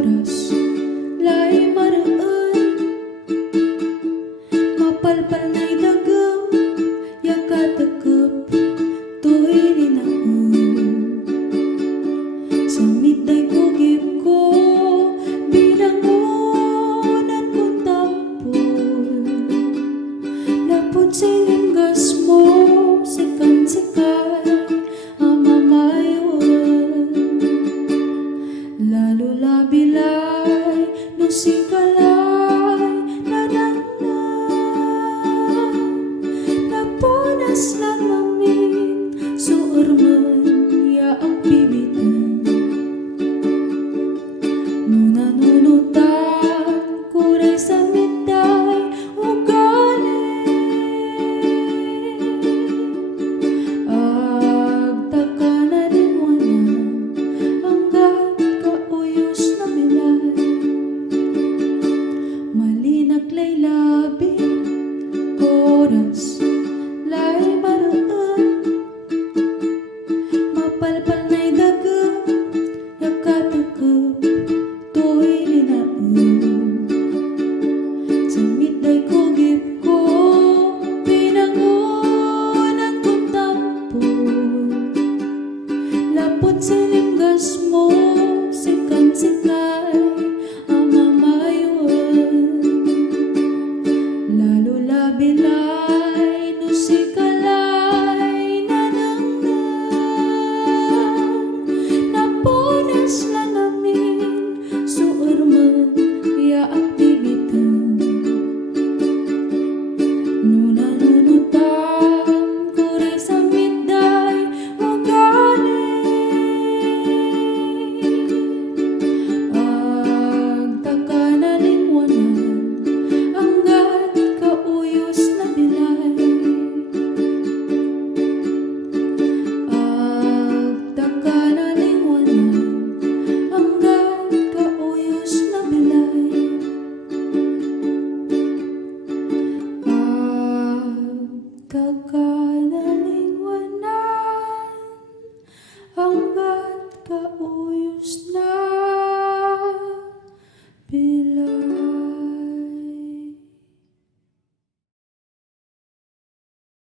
oras lay maraan, mapalpal na'y dagam yakatakap to'y linaon. Sa mitay kugip ko binangonan kong tapon, lapod sa linggas mo sikan-sikay ang mamayon. Lalo labilay no sikalay nananang, napunas lang namin suorman yaak bibitan. Nunano